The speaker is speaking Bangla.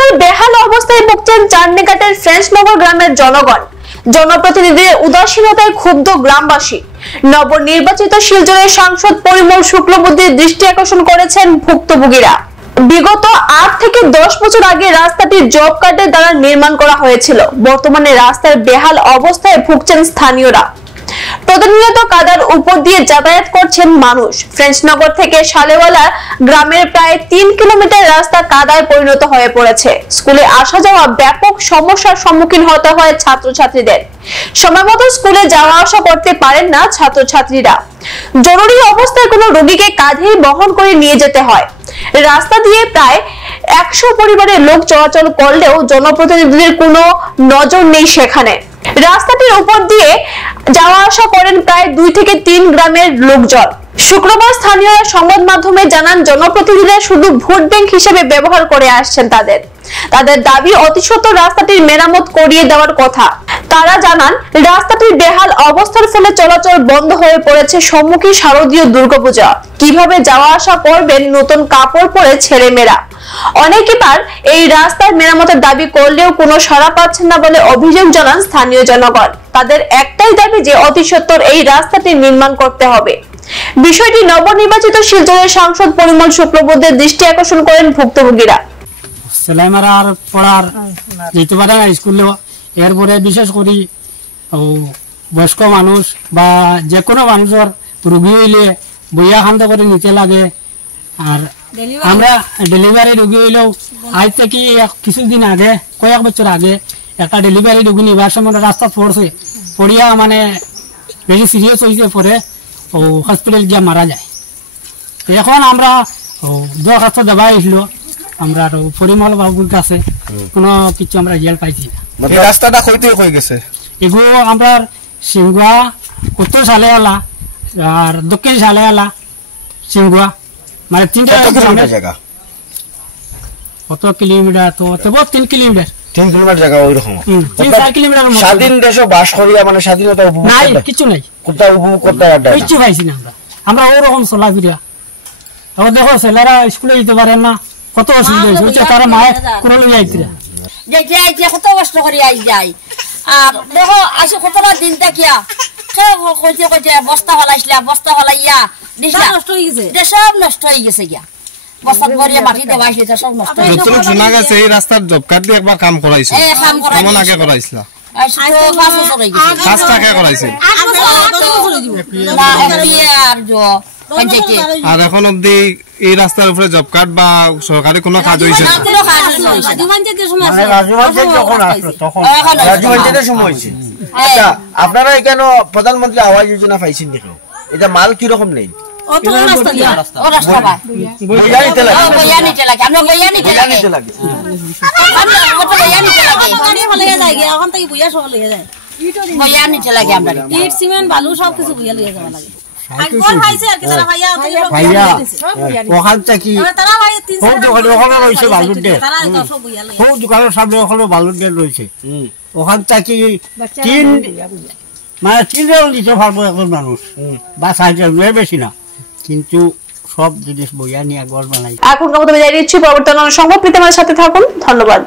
রাস্তার বেহাল অবস্থায় ভুগছেন চান্ডিঘাটের ফ্রেঞ্চনগর গ্রামের জনগণ। জনপ্রতিনিধিদের উদাসীনতায় ক্ষুব্ধ গ্রামবাসী। নবনির্বাচিত শিলচরের সাংসদ পরিমল শুক্লবৈদ্যের দৃষ্টি আকর্ষণ করেছেন ভুক্তভোগীরা। বিগত 8 থেকে 10 বছর আগে রাস্তাটি জব কার্ডের দ্বারা নির্মাণ করা হয়েছিল। বর্তমানে রাস্তার বেহাল অবস্থায় ভুগছেন স্থানীয়রা। প্রতিনিয়ত কাদার উপর দিয়ে যাতায়াত করছেন মানুষ। ফ্রেঞ্চনগর থেকে শালেওয়ালা গ্রামের প্রায় 3 কিলোমিটার রাস্তা কাদায় পরিণত হয়ে পড়েছে। স্কুলে আসা যাওয়া ব্যাপক সমস্যার সম্মুখীন হতে হয় ছাত্রছাত্রীদের। সময়মতো স্কুলে যাওয়া আসা করতে পারেন না ছাত্রছাত্রীরা। জরুরি অবস্থায় কোনো রোগীকে কাঁধেই বহন করে নিয়ে যেতে হয়। রাস্তা দিয়ে প্রায় 100 পরিবারের লোক চলাচল করলেও জনপ্রতিনিধিদের কোনো নজর নেই সেখানে। রাস্তাটির উপর দিয়ে যাওয়া আসা করেন প্রায় 2 থেকে 3 গ্রামের লোকজন। শুক্রবার স্থানীয়রা সংবাদ মাধ্যমে জানান, জনপ্রতিনিধিরা শুধু ভোট ব্যাংক হিসেবে ব্যবহার করে আসছেন তাদের দাবি অতি সত্বর রাস্তাটির মেরামত করিয়ে দেওয়ার কথা। তারা জানান, রাস্তাটির বেহাল অবস্থার ফলে চলাচল বন্ধ হয়ে পড়েছে। সম্মুখীন শারদীয় দুর্গাপূজা, কিভাবে যাওয়া আসা করবেন নতুন কাপড় পরে ছেলেমেয়েরা। অনেকবার এই রাস্তার মেরামতের দাবি করলেও কোনো সাড়া পাচ্ছেন না বলে অভিযোগ জানান স্থানীয় জনগণ। তাদের একটাই দাবি যে অতি সত্বর এই রাস্তাটি নির্মাণ করতে হবে। বিষয়টি নবনির্বাচিত শিলচরের সাংসদ পরিমল শুক্লবৈদ্যের দৃষ্টি আকর্ষণ করেন ভুক্তভোগীরা। ছেলেমেয়েরা আর পড়ার যেতে পারে না স্কুলে, এরপরে বিশেষ করে বয়স্ক মানুষ বা যে কোনো মানুষের রোগী হইলে বইয়া খান্ত করে নিতে লাগে। আর আমরা ডেলিভারি রোগী হইলেও আজ থেকে কিছুদিন আগে, কয়েক বছর আগে একটা ডেলিভারি রোগী নিবার সময় রাস্তা পড়ছে, পড়িয়া মানে বেশি সিরিয়াস হয়েছে, পরে হসপিটাল গিয়ে মারা যায়। এখন আমরা দরখাস্ত দেওয়া হয়েছিল আমরা পরিমল বাবুর কাছে, কোনো কিছু আমরা রিয়াল পাইছি না। রাস্তাটা হয়ে গেছে এগুলো আমরা সিংগুয়া, উত্তর সালেওয়ালা আর দক্ষিণ সালেওয়ালা সিংগুয়া, মানে 3 জায়গা। কত কিলোমিটার? তো 3 কিলোমিটার। 3 কিলোমিটার জায়গা ওইরকম 3-4 কিলোমিটার। স্বাধীন দেশে বাস করিয়া মানে স্বাধীনতা নাই, কিছু নাই, কোথাও উপভোগ করতে কিছু পাইছি না আমরা ওরকম চলাফিরা। আবার দেখো ছেলেরা স্কুলে যেতে পারেন না, কত অসুবিধা হয়েছে। তারা মায়ের কোনো যাইতে কত কষ্ট করে আই যায়। আর দেখো আসে কতটা দিন দেখিয়া কইতে কইতে বস্তা ফলাইছিলা, বস্তা ফলাইয়া নষ্ট হয়ে গেছে, সব নষ্ট হয়ে গেছে গিয়া। বস্তা ভরিয়া মাটি দেওয়া হয়েছে, সব নষ্ট হয়ে গেছে। শোনা গেছে এই রাস্তার জব কার্ড দিয়ে একবার কাম করাইছে। কেমন আগে করাইছিলা? 5 বছর হয়ে গেছে। 5 টাকা করাইছে। আর এখন অব্দি এই রাস্তার উপরে জব কার্ড বা সরকারি কোনো কাজ হয়েছে না? আচ্ছা, আপনারা এখানে প্রধানমন্ত্রী আবাস যোজনা পাইছেন দেখো, এটা মাল কিরকম নেই? ওখান থেকে দোকানের সামনে ওখানে বালুর ডেট রয়েছে, ওখান থেকে মানে 3 রেল দিতে পারবো এখন মানুষ, বা 4 রেল, বেশি না, কিন্তু সব জিনিস বইয়া নিয়ে ঘর বানাই। এখন কথা জানিয়ে দিচ্ছি, পরবর্তী সংবাদ পেতে আমার সাথে থাকুন। ধন্যবাদ।